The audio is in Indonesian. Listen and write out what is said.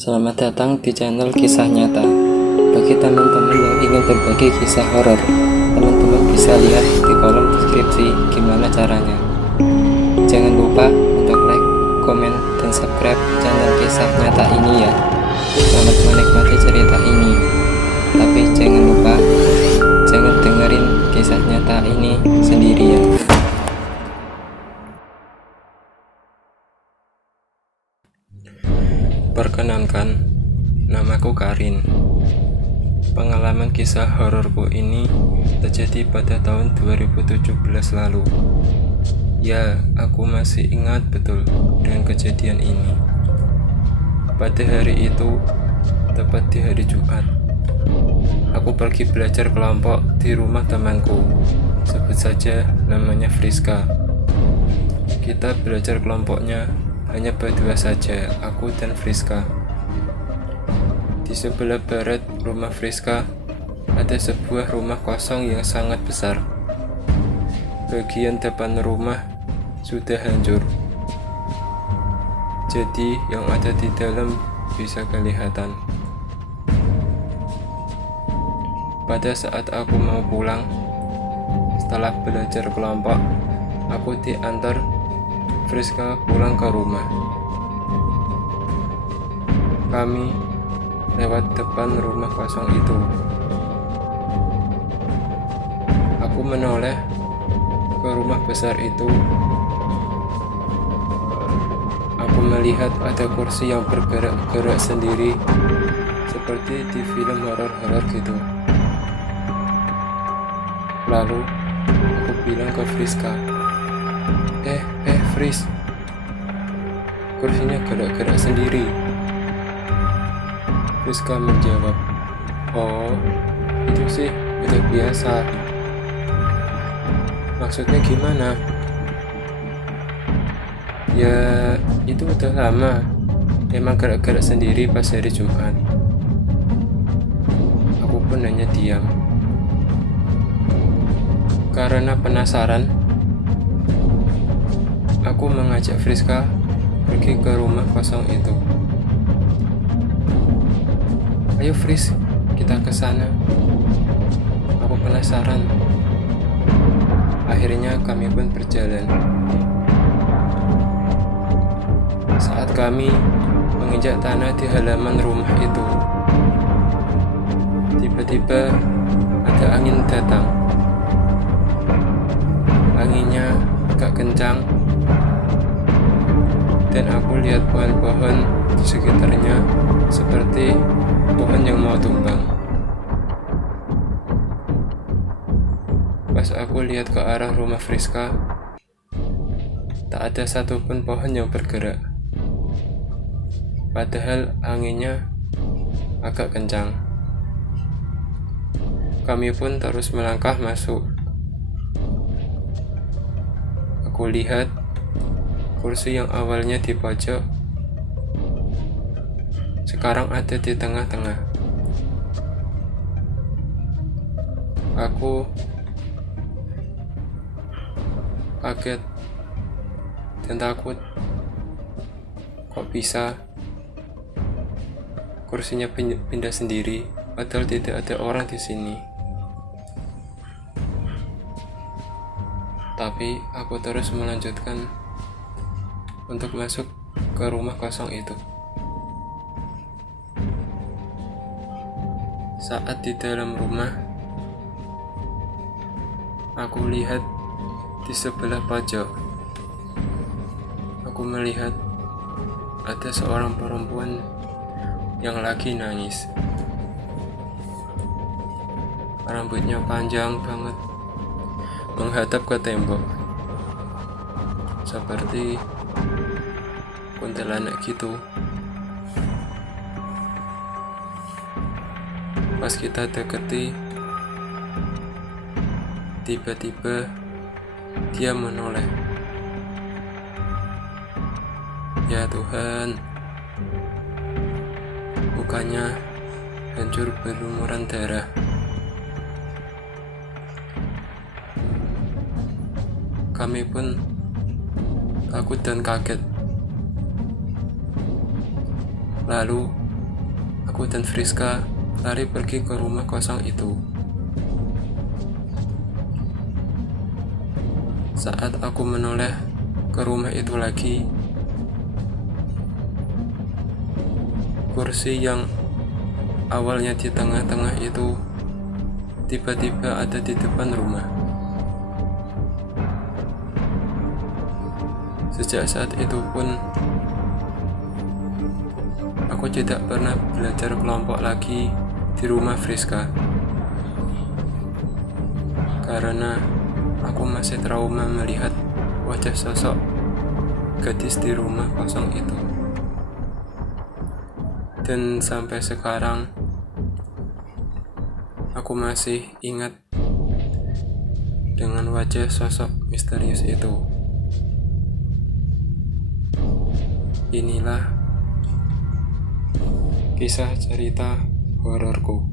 Selamat datang di channel Kisah Nyata. Bagi teman-teman yang ingin berbagi kisah horor, teman-teman bisa lihat di kolom deskripsi gimana caranya. Jangan lupa untuk like, komen, dan subscribe channel Kisah Nyata ini ya. Selamat menikmati cerita ini. Tapi jangan lupa, jangan dengerin kisah nyata ini sendirian. Perkenalkan, namaku Karin. Pengalaman kisah hororku ini terjadi pada tahun 2017 lalu. Ya, aku masih ingat betul dengan kejadian ini. Pada hari itu, tepat di hari Jumat, aku pergi belajar kelompok di rumah temanku. Sebut saja namanya Friska. Kita belajar kelompoknya hanya berdua saja, aku dan Friska. Di sebelah barat rumah Friska ada sebuah rumah kosong yang sangat besar. Bagian depan rumah sudah hancur, jadi yang ada di dalam bisa kelihatan. Pada saat aku mau pulang setelah belajar kelompok, aku diantar Friska pulang ke rumah. Kami lewat depan rumah kosong itu. Aku menoleh ke rumah besar itu. Aku melihat ada kursi yang bergerak-gerak sendiri, seperti di film horor-horor gitu. Lalu aku bilang ke Friska, Fris, kursinya gerak-gerak sendiri. Friska menjawab, oh, itu sih udah biasa. Maksudnya gimana? Ya, itu udah lama. Emang gerak-gerak sendiri pas hari Jumat. Aku pun hanya diam. Karena penasaran, aku mengajak Friska pergi ke rumah kosong itu. Ayo Fris, kita ke sana. Aku penasaran. Akhirnya kami pun berjalan. Saat kami menginjak tanah di halaman rumah itu, tiba-tiba ada angin datang. Anginnya agak kencang, dan aku lihat pohon-pohon di sekitarnya seperti pohon yang mau tumbang. Pas aku lihat ke arah rumah Friska, tak ada satupun pohon yang bergerak. Padahal anginnya agak kencang. Kami pun terus melangkah masuk. Aku lihat kursi yang awalnya di pojok sekarang ada di tengah-tengah. Aku kaget dan takut. Kok bisa kursinya pindah sendiri padahal tidak ada orang di sini. Tapi aku terus melanjutkan untuk masuk ke rumah kosong itu. Saat di dalam rumah, aku lihat di sebelah pojok. Aku melihat ada seorang perempuan yang lagi nangis. Rambutnya panjang banget, menghadap ke tembok, seperti kuntilanak gitu. Pas kita deketi, tiba-tiba dia menoleh. Ya Tuhan, mukanya hancur berlumuran darah. Kami pun takut dan kaget. Lalu Aku dan Friska lari pergi ke rumah kosong itu. Saat aku menoleh ke rumah itu lagi, kursi yang awalnya di tengah-tengah itu tiba-tiba ada di depan rumah. Sejak saat itu pun, aku tidak pernah belajar kelompok lagi di rumah Friska, karena aku masih trauma melihat wajah sosok gadis di rumah kosong itu. Dan sampai sekarang, aku masih ingat dengan wajah sosok misterius itu. Inilah kisah cerita hororku.